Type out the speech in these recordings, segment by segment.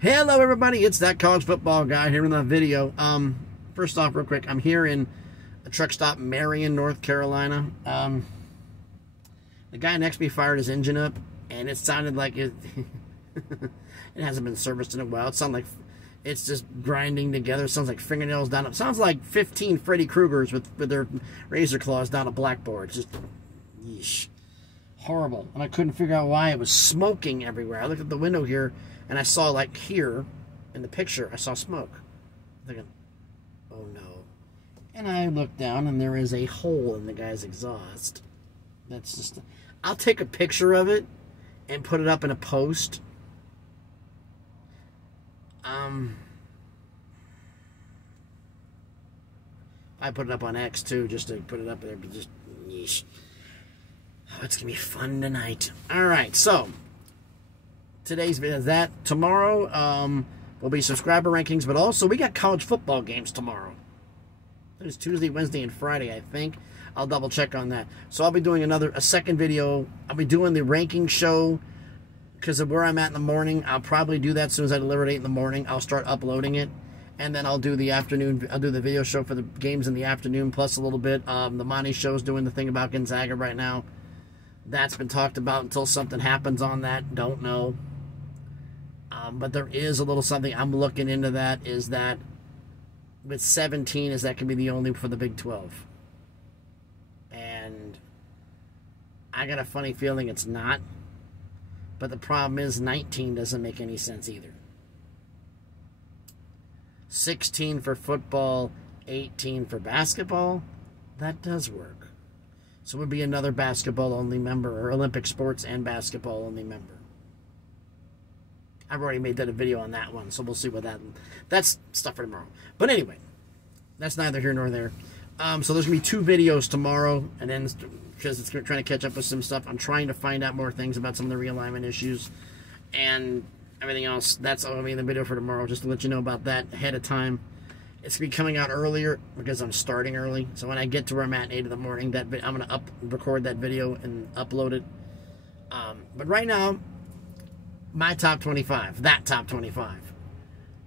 Hello everybody, it's that college football guy here in the video. First off, real quick, I'm here in a truck stop, Marion, North Carolina. The guy next to me fired his engine up, and it sounded like it it hasn't been serviced in a while. It sounds like it's just grinding together. It sounds like fingernails down. It sounds like 15 Freddy Kruegers with their razor claws down a blackboard. It's just, yeesh, horrible. And I couldn't figure out why. It was smoking everywhere. I looked at the window here, and I saw, like, here, in the picture, I saw smoke. I'm thinking, oh no. And I looked down, and there is a hole in the guy's exhaust. That's just... I'll take a picture of it and put it up in a post. I put it up on X, too, just to put it up there, but just, yeesh. Oh, it's going to be fun tonight. All right, so... Today's video is that. Tomorrow will be subscriber rankings, but also we got college football games tomorrow. It's Tuesday, Wednesday, and Friday, I think. I'll double check on that. So I'll be doing a second video. I'll be doing the ranking show because of where I'm at in the morning. I'll probably do that as soon as I deliver at 8 in the morning. I'll start uploading it, and then I'll do the afternoon. I'll do the video show for the games in the afternoon, plus a little bit. The Monty show's doing the thing about Gonzaga right now. That's been talked about until something happens on that. Don't know. But there is a little something I'm looking into that, is that with 17 is that can be the only for the Big 12. And I got a funny feeling it's not. But the problem is 19 doesn't make any sense either. 16 for football, 18 for basketball, that does work. So it would be another basketball-only member, or Olympic sports and basketball-only member. I've already made that a video on that one, so we'll see what that's stuff for tomorrow. But anyway, that's neither here nor there. So there's going to be 2 videos tomorrow, and then because it's trying to catch up with some stuff, I'm trying to find out more things about some of the realignment issues and everything else. That's all going to be in the video for tomorrow, just to let you know about that ahead of time. It's going to be coming out earlier because I'm starting early. So when I get to where I'm at 8 in the morning, I'm going to record that video and upload it. But right now, my top 25, that top 25.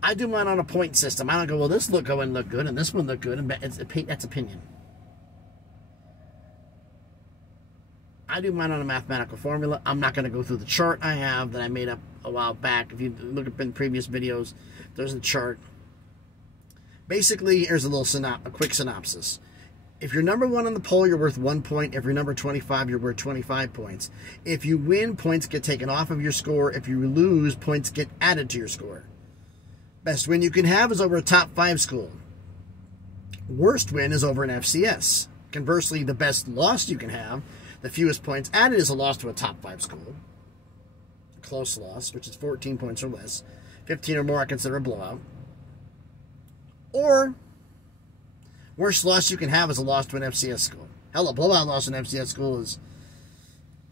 I do mine on a point system. I don't go, well, this one look good, and this one look good, and that's opinion. I do mine on a mathematical formula. I'm not going to go through the chart I have that I made up a while back. If you look up in previous videos, there's a chart. Basically, here's a quick synopsis. If you're number 1 on the poll, you're worth 1 point. If you're number 25, you're worth 25 points. If you win, points get taken off of your score. If you lose, points get added to your score. Best win you can have is over a top 5 school. Worst win is over an FCS. Conversely, the best loss you can have, the fewest points added, is a loss to a top 5 school. A close loss, which is 14 points or less. 15 or more, I consider a blowout. Or... worst loss you can have is a loss to an FCS school. Hell, a blowout loss to an FCS school is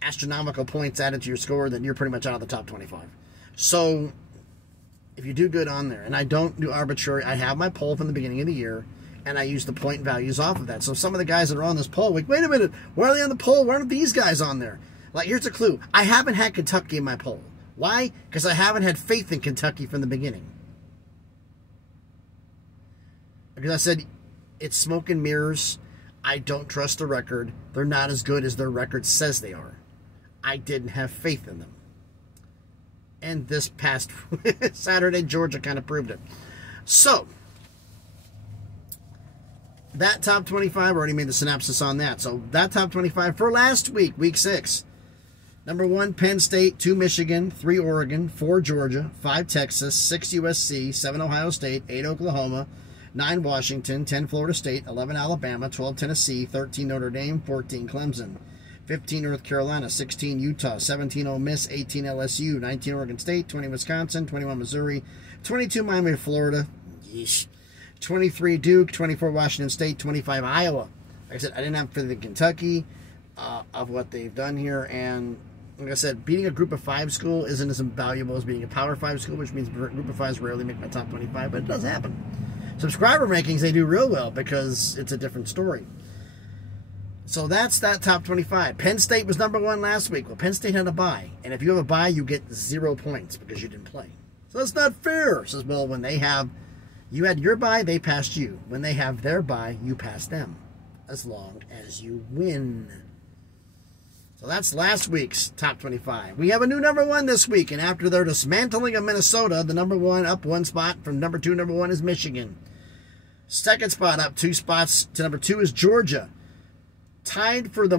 astronomical points added to your score that you're pretty much out of the top 25. So, if you do good on there, and I don't do arbitrary, I have my poll from the beginning of the year, and I use the point values off of that. So some of the guys that are on this poll, like, wait a minute, why are they on the poll? Why aren't these guys on there? Like, here's a clue. I haven't had Kentucky in my poll. Why? Because I haven't had faith in Kentucky from the beginning. Because I said... it's smoke and mirrors. I don't trust the record. They're not as good as their record says they are. I didn't have faith in them. And this past Saturday, Georgia kind of proved it. So, that top 25, I already made the synopsis on that. So, that top 25 for last week, week 6. Number 1, Penn State, 2, Michigan, 3, Oregon, 4, Georgia, 5, Texas, 6, USC, 7, Ohio State, 8, Oklahoma, 9, Washington, 10, Florida State, 11, Alabama, 12, Tennessee, 13, Notre Dame, 14, Clemson, 15, North Carolina, 16, Utah, 17, Ole Miss, 18, LSU, 19, Oregon State, 20, Wisconsin, 21, Missouri, 22, Miami, Florida, yeesh, 23, Duke, 24, Washington State, 25, Iowa. Like I said, I didn't have for the Kentucky of what they've done here, and like I said, beating a group of 5 school isn't as valuable as beating a Power 5 school, which means group of 5s rarely make my top 25, but it does happen. Subscriber rankings, they do real well because it's a different story. So that's that top 25. Penn State was number 1 last week. Well, Penn State had a bye. And if you have a bye, you get 0 points because you didn't play. So it's not fair. Says, well, when they have, you had your bye, they passed you. When they have their bye, you pass them. As long as you win. So that's last week's top 25. We have a new number 1 this week, and after their dismantling of Minnesota, the number 1 up 1 spot from number 2, number 1 is Michigan. Second spot up 2 spots to number 2 is Georgia. Tied for the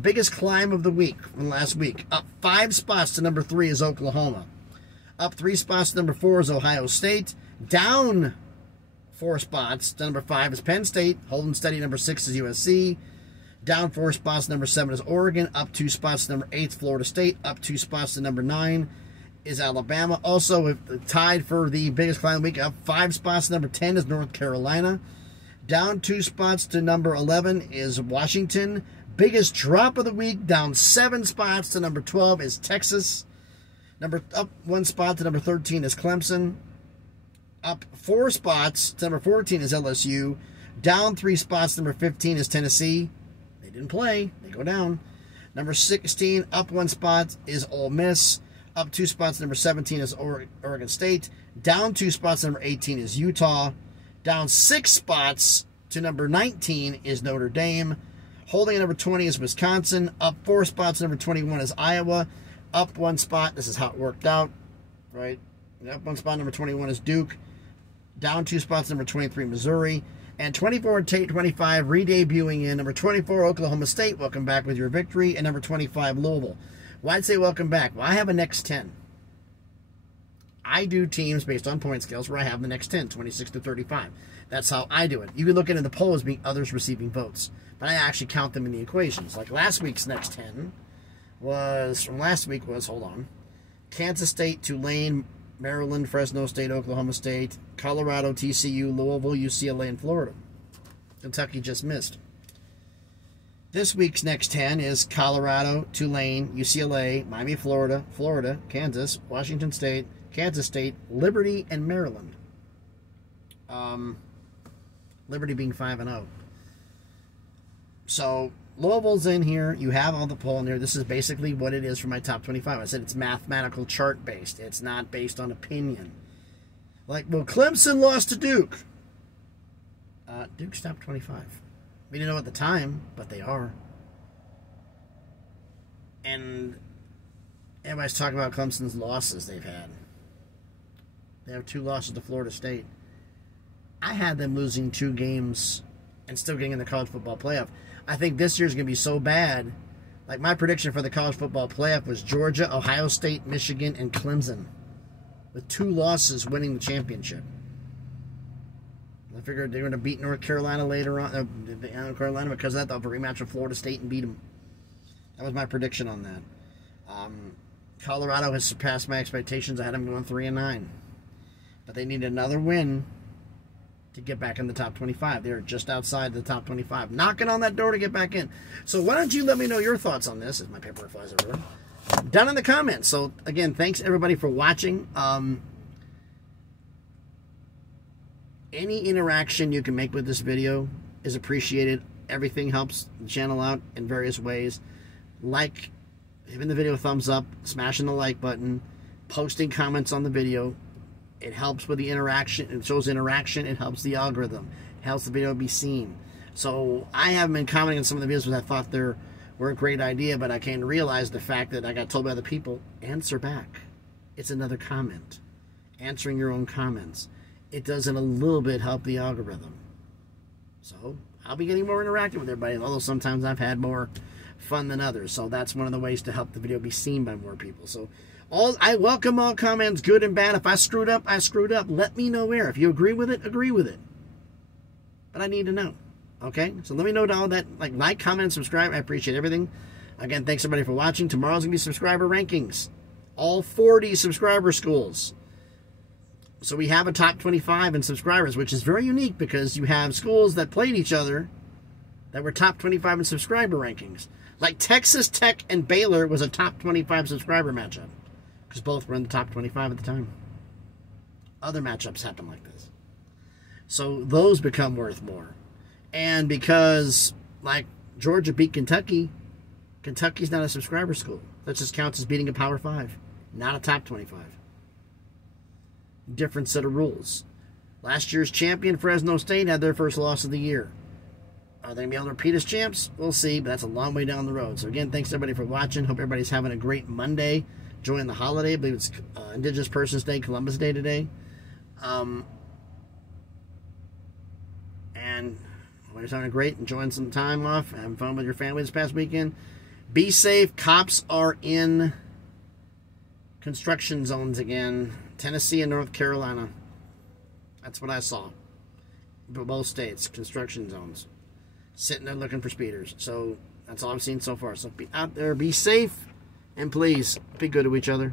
biggest climb of the week from last week. Up 5 spots to number 3 is Oklahoma. Up 3 spots to number 4 is Ohio State. Down 4 spots to number 5 is Penn State. Holding steady, number 6 is USC. Down 4 spots, number 7 is Oregon. Up 2 spots, number 8 is Florida State. Up 2 spots to number 9 is Alabama. Also, tied for the biggest climb of the week. Up 5 spots, number 10 is North Carolina. Down 2 spots to number 11 is Washington. Biggest drop of the week, down 7 spots to number 12 is Texas. Up 1 spot to number 13 is Clemson. Up 4 spots to number 14 is LSU. Down 3 spots to number 15 is Tennessee. They didn't play. They go down. Number 16, up 1 spot is Ole Miss. Up 2 spots, number 17 is Oregon State. Down 2 spots, number 18 is Utah. Down 6 spots to number 19 is Notre Dame. Holding at number 20 is Wisconsin. Up 4 spots, number 21 is Iowa. Up 1 spot, this is how it worked out, right? Up 1 spot, number 21 is Duke. Down 2 spots, number 23, Missouri. And 24 and 25, re-debuting in number 24, Oklahoma State. Welcome back with your victory. And number 25, Louisville. Why'd say welcome back? Well, I have a next 10. I do teams based on point scales where I have the next 10, 26 to 35. That's how I do it. You can look at the poll as being others receiving votes. But I actually count them in the equations. Like last week's next 10 was, from last week was, hold on, Kansas State, Tulane, Maryland, Fresno State, Oklahoma State, Colorado, TCU, Louisville, UCLA, and Florida. Kentucky just missed. This week's next 10 is Colorado, Tulane, UCLA, Miami, Florida, Kansas, Washington State, Kansas State, Liberty, and Maryland. Liberty being 5-0. So Louisville's in here. You have all the poll in there. This is basically what it is for my top 25. I said it's mathematical chart based. It's not based on opinion. Like, well, Clemson lost to Duke. Duke's top 25. We didn't know at the time, but they are. And everybody's talking about Clemson's losses they've had. They have 2 losses to Florida State. I had them losing 2 games and still getting in the college football playoff. I think this year's going to be so bad. Like, my prediction for the college football playoff was Georgia, Ohio State, Michigan, and Clemson, with 2 losses winning the championship. I figured they were going to beat North Carolina later on, North Carolina, because of that, they'll have a rematch with Florida State and beat them. That was my prediction on that. Colorado has surpassed my expectations. I had them going 3-9. But they need another win to get back in the top 25. They're just outside the top 25, knocking on that door to get back in. So why don't you let me know your thoughts on this, as my paper flies everywhere, down in the comments. So again, thanks everybody for watching. Any interaction you can make with this video is appreciated. Everything helps the channel out in various ways. Like, giving the video a thumbs up, smashing the like button, posting comments on the video. It helps with the interaction. It shows interaction. It helps the algorithm. It helps the video be seen. So I haven't been commenting on some of the videos because I thought they were a great idea, but I came to realize the fact that I got told by other people, answer back. It's another comment. Answering your own comments. It doesn't a little bit help the algorithm. So I'll be getting more interactive with everybody, although sometimes I've had more fun than others. So that's one of the ways to help the video be seen by more people. So I welcome all comments, good and bad. If I screwed up, I screwed up. Let me know where. If you agree with it, agree with it. But I need to know. Okay? So let me know all that. Like, comment, and subscribe. I appreciate everything. Again, thanks everybody for watching. Tomorrow's going to be subscriber rankings. All 40 subscriber schools. So we have a top 25 in subscribers, which is very unique because you have schools that played each other that were top 25 in subscriber rankings. Like Texas Tech and Baylor was a top 25 subscriber matchup because both were in the top 25 at the time. Other matchups happen like this. So those become worth more. And because, like, Georgia beat Kentucky, Kentucky's not a subscriber school. That just counts as beating a Power 5, not a top 25. different set of rules. Last year's champion, Fresno State, had their first loss of the year. Are they going to be able to repeat as champs? We'll see, but that's a long way down the road. So again, thanks everybody for watching. Hope everybody's having a great Monday, enjoying the holiday. I believe it's Indigenous Persons Day, Columbus Day today. And everybody's having a great, enjoying some time off, having fun with your family this past weekend. Be safe. Cops are in construction zones again. Tennessee and North Carolina. That's what I saw. For both states, construction zones. Sitting there looking for speeders. So that's all I've seen so far. So be out there, be safe, and please be good to each other.